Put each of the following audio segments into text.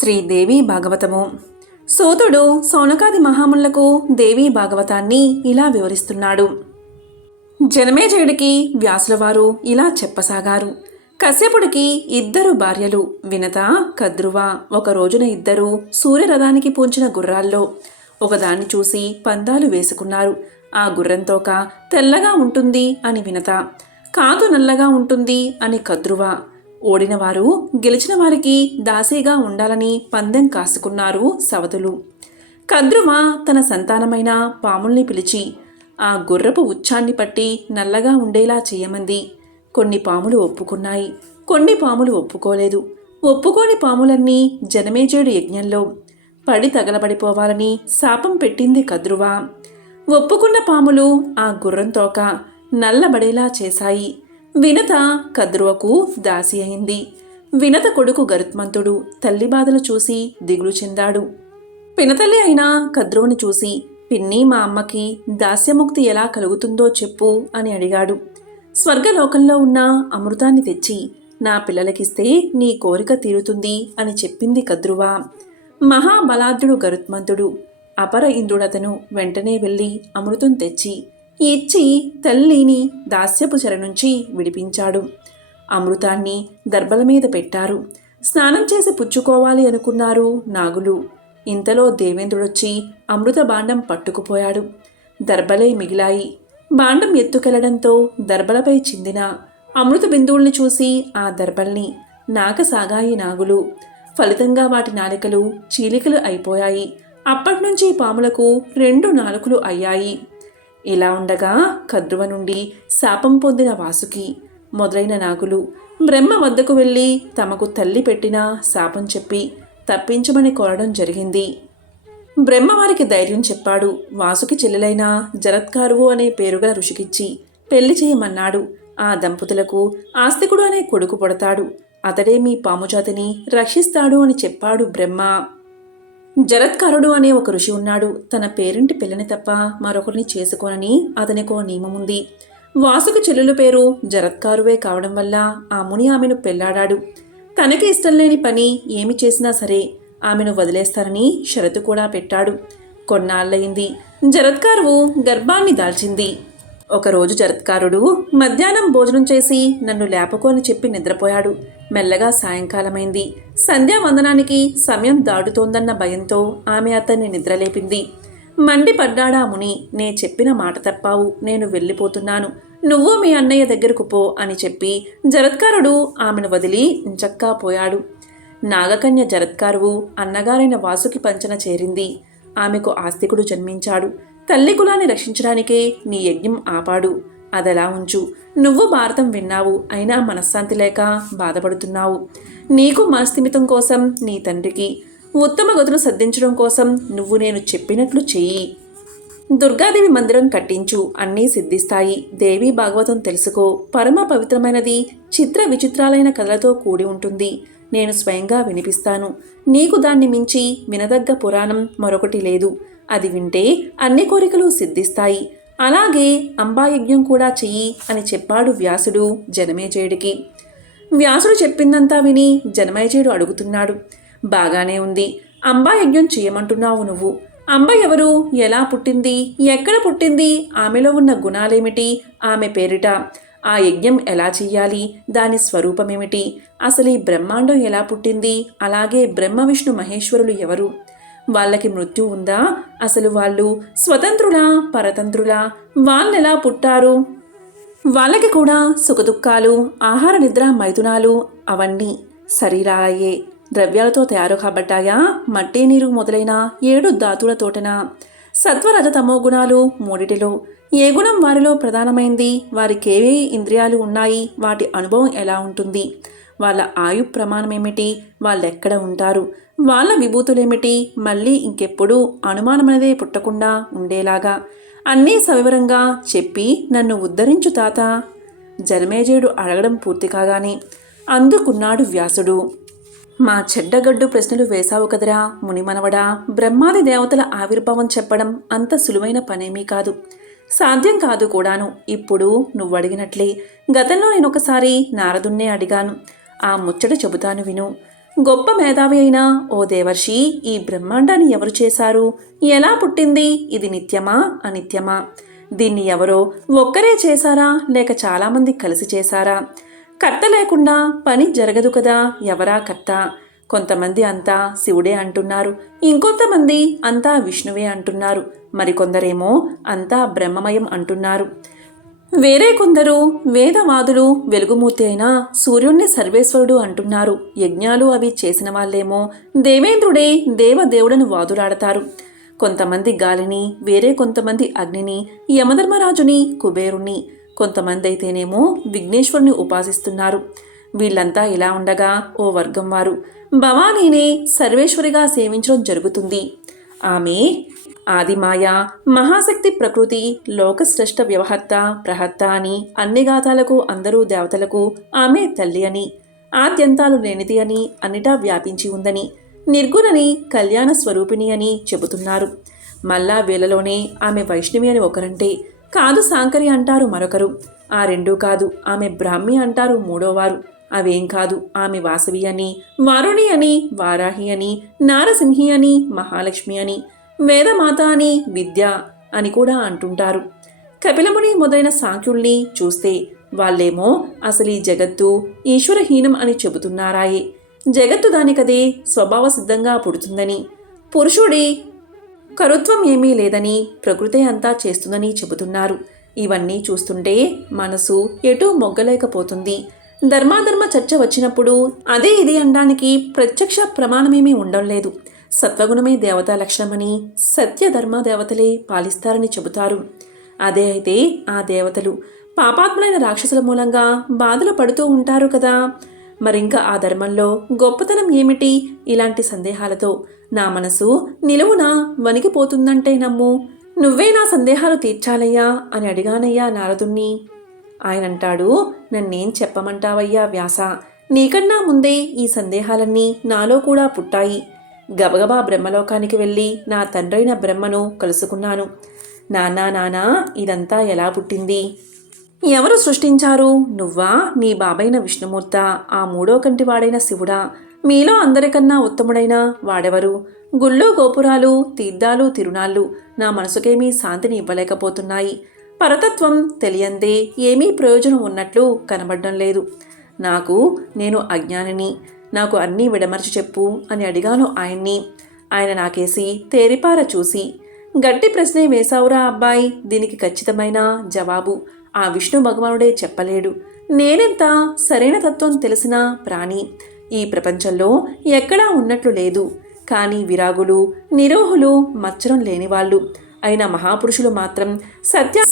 శ్రీదేవి భాగవతము. సూతుడు సౌనకాది మహాములకు దేవీ భాగవతాన్ని ఇలా వివరిస్తున్నాడు. జనమేజయుడికి వ్యాసులవారు ఇలా చెప్పసాగారు. కశ్యపుడికి 2 భార్యలు వినత, కద్రువ. ఒక రోజున 2 సూర్యరథానికి పూంచిన గుర్రాల్లో ఒకదాన్ని చూసి పందాలు వేసుకున్నారు. ఆ గుర్రంతోక తెల్లగా ఉంటుంది అని వినత, కాదు నల్లగా ఉంటుంది అని కద్రువ. ఓడినవారు గెలిచిన వారికి దాసీగా ఉండాలని పందెం కాసుకున్నారు సవతులు. కద్రువ తన సంతానమైన పాముల్ని పిలిచి ఆ గుర్రపు ఉచ్చాన్ని పట్టి నల్లగా ఉండేలా చేయమంది. కొన్ని పాములు ఒప్పుకున్నాయి, కొన్ని పాములు ఒప్పుకోలేదు. ఒప్పుకోని పాములన్నీ జనమేజయుడి యజ్ఞంలో పడి తగలబడిపోవాలని శాపం పెట్టింది కద్రువ. ఒప్పుకున్న పాములు ఆ గుర్రం తోక నల్లబడేలా చేశాయి. వినత కద్రువకు దాసి అయింది. వినత కొడుకు గరుత్మంతుడు తల్లి బాధలు చూసి దిగులు చెందాడు. పినతల్లి అయిన కద్రువని చూసి, పిన్ని, మా అమ్మకి దాస్యముక్తి ఎలా కలుగుతుందో చెప్పు అని అడిగాడు. స్వర్గలోకంలో ఉన్న అమృతాన్ని తెచ్చి నా పిల్లలకిస్తే నీ కోరిక తీరుతుంది అని చెప్పింది కద్రువ. మహాబలాఢ్యుడు గరుత్మంతుడు అపర ఇంద్రుడతను వెంటనే వెళ్ళి అమృతం తెచ్చి ఇచ్చి తల్లిని దాస్యపు చెర నుంచి విడిపించాడు. అమృతాన్ని దర్భల మీద పెట్టారు. స్నానం చేసి పుచ్చుకోవాలి అనుకున్నారు నాగులు. ఇంతలో దేవేంద్రుడొచ్చి అమృత బాండం పట్టుకుపోయాడు. దర్భలే మిగిలాయి. బాండం ఎత్తుకెళ్లడంతో దర్భలపై చిందిన అమృత బిందువుల్ని చూసి ఆ దర్భల్ని నాకసాగాయి నాగులు. ఫలితంగా వాటి నాలికలు చీలికలు అయిపోయాయి. అప్పట్నుంచి పాములకు 2 నాలుకలు అయ్యాయి. ఇలా ఉండగా కద్రువ నుండి శాపం పొందిన వాసుకి మొదలైన నాగులు బ్రహ్మ వద్దకు వెళ్ళి తమకు తల్లి పెట్టిన శాపం చెప్పి తప్పించమని కోరడం జరిగింది. బ్రహ్మ వారికి ధైర్యం చెప్పాడు. వాసుకి చెల్లెలైన జరత్కారువు అనే పేరుగల ఋషికిచ్చి పెళ్లి చేయమన్నాడు. ఆ దంపతులకు ఆస్తికుడు అనే కొడుకు పుడతాడు. అతడే మీ పాముజాతిని రక్షిస్తాడు అని చెప్పాడు బ్రహ్మ. జరత్కారుడు అనే ఒక ఋషి ఉన్నాడు. తన పేరింటి పిల్లని తప్ప మరొకరిని చేసుకోనని అతనికో నియమముంది. వాసుకు చెల్లెలు పేరు జరత్కారువే కావడం వల్ల ఆ ముని ఆమెను పెళ్లాడాడు. తనకి ఇష్టం లేని పని ఏమి చేసినా సరే ఆమెను వదిలేస్తారని షరతు కూడా పెట్టాడు. కొన్నాళ్ళయింది. జరత్కారువు గర్భాన్ని దాల్చింది. ఒకరోజు జరత్కారుడు మధ్యాహ్నం భోజనం చేసి నన్ను లేపకు అని చెప్పి నిద్రపోయాడు. మెల్లగా సాయంకాలమైంది. సంధ్యావందనానికి సమయం దాటుతోందన్న భయంతో ఆమె అతన్ని నిద్రలేపింది. మండిపడ్డాడా ముని, నే చెప్పిన మాట తప్పావు, నేను వెళ్ళిపోతున్నాను, నువ్వు మీ అన్నయ్య దగ్గరకు పో అని చెప్పి జరత్కారుడు ఆమెను వదిలి ఇంచక్కా పోయాడు. నాగకన్య జరత్కారువు అన్నగారైన వాసుకి పంచన చేరింది. ఆమెకు ఆస్తికుడు జన్మించాడు. తల్లి కులాన్ని రక్షించడానికే నీ యజ్ఞం ఆపాడు. అదలా ఉంచు. నువ్వు భారతం విన్నావు, అయినా మనశ్శాంతి లేక బాధపడుతున్నావు. నీకు మనస్థిమితం కోసం నీ తండ్రికి ఉత్తమ గతులు సర్దించడం కోసం నువ్వు నేను చెప్పినట్లు చెయ్యి. దుర్గాదేవి మందిరం కట్టించు, అన్నీ సిద్ధిస్తాయి. దేవి భాగవతం తెలుసుకో. పరమ పవిత్రమైనది. చిత్ర విచిత్రాలైన కథలతో కూడి ఉంటుంది. నేను స్వయంగా వినిపిస్తాను. నీకు దాన్ని మించి వినదగ్గ పురాణం మరొకటి లేదు. అది వింటే అన్ని కోరికలు సిద్ధిస్తాయి. అలాగే అంబాయజ్ఞం కూడా చెయ్యి అని చెప్పాడు వ్యాసుడు జనమేజయుడికి. వ్యాసుడు చెప్పిందంతా విని జనమేజయుడు అడుగుతున్నాడు. బాగానే ఉంది. అంబాయజ్ఞం చేయమంటున్నావు నువ్వు. అంబ ఎవరు? ఎలా పుట్టింది? ఎక్కడ పుట్టింది? ఆమెలో ఉన్న గుణాలేమిటి? ఆమె పేరిట ఆ యజ్ఞం ఎలా చెయ్యాలి? దాని స్వరూపమేమిటి? అసలు ఈ బ్రహ్మాండం ఎలా పుట్టింది? అలాగే బ్రహ్మ విష్ణు మహేశ్వరులు ఎవరు? వాళ్ళకి మృత్యు ఉందా? అసలు వాళ్ళు స్వతంత్రులా, పరతంత్రులా? వాళ్ళెలా పుట్టారు? వాళ్ళకి కూడా సుఖదుఖాలు, ఆహార నిద్ర మైథునాలు అవన్నీ శరీరాలయ్యే ద్రవ్యాలతో తయారు కాబట్టాయా? మట్టి, నీరు మొదలైన 7 ధాతువులతోటనా? సత్వరజతమో గుణాలు మూడిటిలో ఏ గుణం వారిలో ప్రధానమైంది? వారికేవే ఇంద్రియాలు ఉన్నాయి? వాటి అనుభవం ఎలా ఉంటుంది? వాళ్ళ ఆయు ప్రమాణమేమిటి? వాళ్ళెక్కడ ఉంటారు? వాళ్ళ విభూతులేమిటి? మళ్ళీ ఇంకెప్పుడు అనుమానమనేదే పుట్టకుండా ఉండేలాగా అన్నీ సవివరంగా చెప్పి నన్ను ఉద్ధరించు తాత. జనమేజయుడు అడగడం పూర్తి కాగానే అందుకున్నాడు వ్యాసుడు. మా చెడ్డగడ్డు ప్రశ్నలు వేశావు కదరా మునిమనవడా. బ్రహ్మాది దేవతల ఆవిర్భావం చెప్పడం అంత సులువైన పనేమీ కాదు. సాధ్యం కాదు కూడాను. ఇప్పుడు నువ్వడిగినట్లే గతంలో నేనొకసారి నారదున్నే అడిగాను. ఆ ముచ్చట చెబుతాను విను. గొప్ప మేధావి అయిన ఓ దేవర్షి, ఈ బ్రహ్మాండాన్ని ఎవరు చేశారు? ఎలా పుట్టింది? ఇది నిత్యమా అనిత్యమా? దీన్ని ఎవరో ఒక్కరే చేశారా లేక చాలామంది కలిసి చేశారా? కర్త లేకుండా పని జరగదు కదా, ఎవరా కర్త? కొంతమంది అంతా శివుడే అంటున్నారు, ఇంకొంతమంది అంతా విష్ణువే అంటున్నారు, మరికొందరేమో అంతా బ్రహ్మమయం అంటున్నారు. వేరే కొందరు వేదవాదులు వెలుగుమూర్తి అయిన సూర్యుణ్ణి సర్వేశ్వరుడు అంటున్నారు. యజ్ఞాలు అవి చేసిన వాళ్ళేమో దేవేంద్రుడే దేవదేవుడని వాదులాడతారు. కొంతమంది గాలిని, వేరే కొంతమంది అగ్నిని, యమధర్మరాజుని, కుబేరుణ్ణి, కొంతమంది అయితేనేమో విఘ్నేశ్వరుని ఉపాసిస్తున్నారు. వీళ్ళంతా ఇలా ఉండగా ఓ వర్గం వారు భవానీనే సర్వేశ్వరిగా సేవించడం జరుగుతుంది. ఆమె ఆదిమాయ, మహాశక్తి, ప్రకృతి, లోకశ్రేష్ఠ వ్యవహర్త, ప్రహర్త అని అన్ని గాథాలకు, అందరూ దేవతలకు ఆమె తల్లి అని, ఆద్యంతాలు లేనిది అని, అన్నిటా వ్యాపించి ఉందని, నిర్గుణని, కళ్యాణ స్వరూపిణి అని చెబుతున్నారు. మళ్ళా వీళ్ళలోనే ఆమె వైష్ణవి అని ఒకరంటే, కాదు శాంకరి అంటారు మరొకరు. ఆ రెండూ కాదు, ఆమె బ్రాహ్మి అంటారు మూడోవారు. అవేం కాదు, ఆమె వాసవి అని, వారుణి అని, వారాహి అని, నారసింహి అని, మహాలక్ష్మి అని, వేదమాత అని, విద్య అని కూడా అంటుంటారు. కపిలముని మొదలైన సాంఖ్యుల్ని చూస్తే వాళ్ళేమో అసలు ఈ జగత్తు ఈశ్వరహీనం అని చెబుతున్నారాయే. జగత్తు దానికదే స్వభావ సిద్ధంగా పుడుతుందని, పురుషుడి కరుత్వం ఏమీ లేదని, ప్రకృతే అంతా చేస్తుందని చెబుతున్నారు. ఇవన్నీ చూస్తుంటే మనసు ఎటూ మొగ్గలేకపోతుంది. ధర్మాధర్మ చర్చ వచ్చినప్పుడు అదే ఇది అనడానికి ప్రత్యక్ష ప్రమాణమేమీ ఉండడం లేదు. సత్వగుణమే దేవతా లక్షణమని, సత్య ధర్మ దేవతలే పాలిస్తారని చెబుతారు. అదే అయితే ఆ దేవతలు పాపాత్ములైన రాక్షసుల మూలంగా బాధలు పడుతూ ఉంటారు కదా. మరింకా ఆ ధర్మంలో గొప్పతనం ఏమిటి? ఇలాంటి సందేహాలతో నా మనసు నిలువున వణికిపోతుందంటే నమ్ము. నువ్వే నా సందేహాలు తీర్చాలయ్యా అని అడిగానయ్యా నారదుణ్ణి. ఆయనంటాడు, నన్నేం చెప్పమంటావయ్యా వ్యాస, నీకన్నా ముందే ఈ సందేహాలన్నీ నాలో కూడా పుట్టాయి. గబగబా బ్రహ్మలోకానికి వెళ్ళి నా తండ్రైన బ్రహ్మను కలుసుకున్నాను. నానా ఇదంతా ఎలా పుట్టింది? ఎవరు సృష్టించారు? నువ్వా, నీ బాబైన విష్ణుమూర్త, ఆ మూడో కంటి వాడైన శివుడా? మీలో అందరికన్నా ఉత్తముడైన వాడెవరు? గుళ్ళు, గోపురాలు, తీర్థాలు, తిరునాళ్ళు నా మనసుకేమీ శాంతిని ఇవ్వలేకపోతున్నాయి. పరతత్వం తెలియందే ఏమీ ప్రయోజనం ఉన్నట్లు కనబడడం లేదు. నేను అజ్ఞానిని, నాకు అన్నీ విడమర్చి చెప్పు అని అడిగాను ఆయన్ని. ఆయన నాకేసి తేరిపార చూసి, గట్టి ప్రశ్నే వేశావురా అబ్బాయి, దీనికి ఖచ్చితమైన జవాబు ఆ విష్ణు భగవానుడే చెప్పలేడు. నేనెంత సరైన తత్వం తెలిసిన ప్రాణి ఈ ప్రపంచంలో ఎక్కడా ఉన్నట్లు లేదు. కానీ విరాగులు, నిరోహులు, మచ్చరం లేనివాళ్ళు అయిన మహాపురుషులు మాత్రం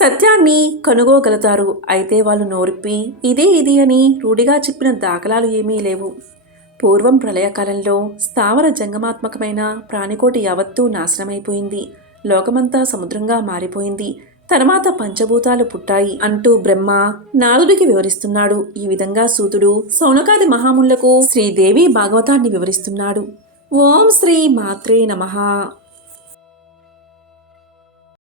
సత్యాన్ని కనుగోగలుగుతారు. అయితే వాళ్ళు నోరిప్పి ఇదే ఇది అని రూఢిగా చెప్పిన దాఖలాలు ఏమీ లేవు. పూర్వం ప్రళయకాలంలో స్థావర జంగమాత్మకమైన ప్రాణికోటి యావత్తూ నాశనమైపోయింది. లోకమంతా సముద్రంగా మారిపోయింది. తర్వాత పంచభూతాలు పుట్టాయి అంటూ బ్రహ్మ నారదుడికి వివరిస్తున్నాడు. ఈ విధంగా సూతుడు సౌనకాది మహాములకు శ్రీదేవి భాగవతాన్ని వివరిస్తున్నాడు. ఓం శ్రీ మాత్రే నమః.